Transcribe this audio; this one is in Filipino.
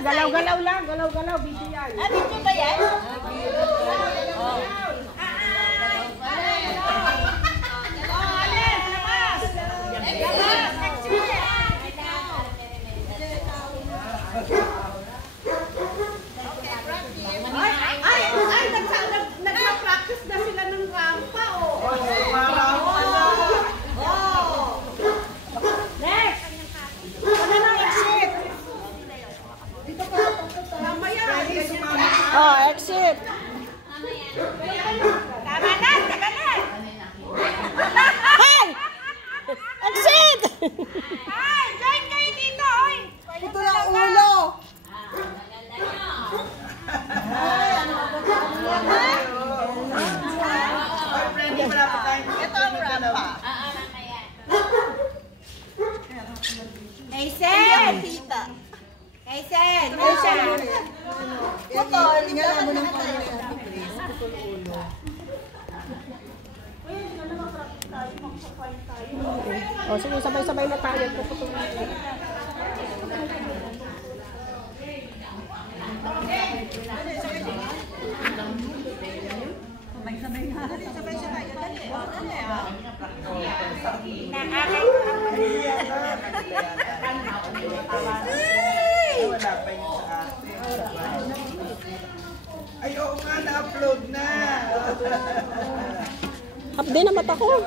galaw-galaw lang. Galaw-galaw. Video yan. Ah, video ba yan? Nagpa-practice na sila ng rampa, oh. Next! Ano na exit? Dito pa. Mamaya. Oh, exit. Tama na, taga na. Hey! Exit! Ay, join kayo dito, oy. Ito lang ulo. Ito ang rampa. Kaisen! Kaisen! Kaisen! Putol, tingnan mo ng camera. Putol ulo. O sige, sabay-sabay na tayo. Putol ulo. Ay, oo nga, na-upload na. Update na mata ko.